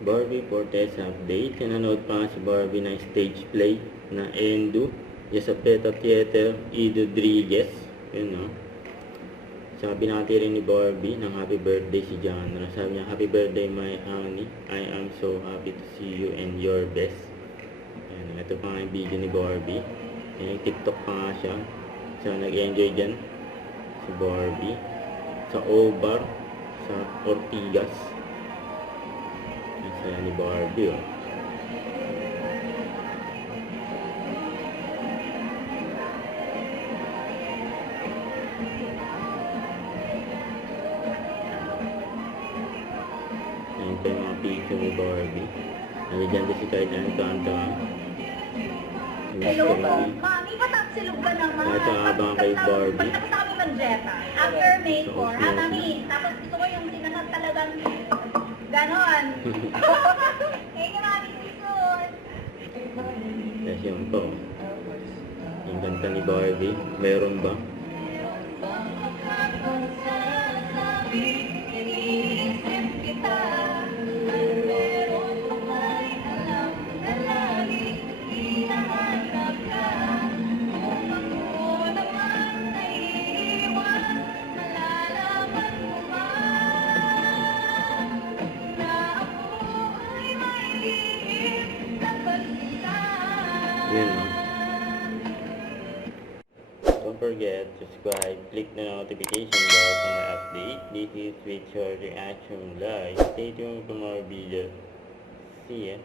Barbie for test update. Nanonood pa nga si Barbie ng stage play na Endo Giuseppetta Theater Ido Rodriguez. Yun, no? Saka binati rin ni Barbie ng happy birthday si Jana. Sabi niya, happy birthday my honey. I am so happy to see you and your best. Ayan, ito pa nga yung video ni Barbie. Ayan, TikTok pa nga siya. So, nag-enjoy dyan si Barbie. Sa O-Bar, sa Ortigas. Ang saya ni Barbie, oh. Ayan pa yung mga picture ni Barbie. Nandiyan din si Kyle Encanto. Hello po. Mami, patapsilog ka naman. Ito habang kay Barbie. Pagtapos kami mag-jetta. After May 4, ha mami? Tapos gusto ko yung sinasat talagang ganon. Kaya nga mami susun. Tapos yun po. Yung kanta ni Barbie. Meron ba? Yun, no? Don't forget to subscribe, click the notification bell for my update. This is with your reaction live. Stay tuned for more videos. See ya.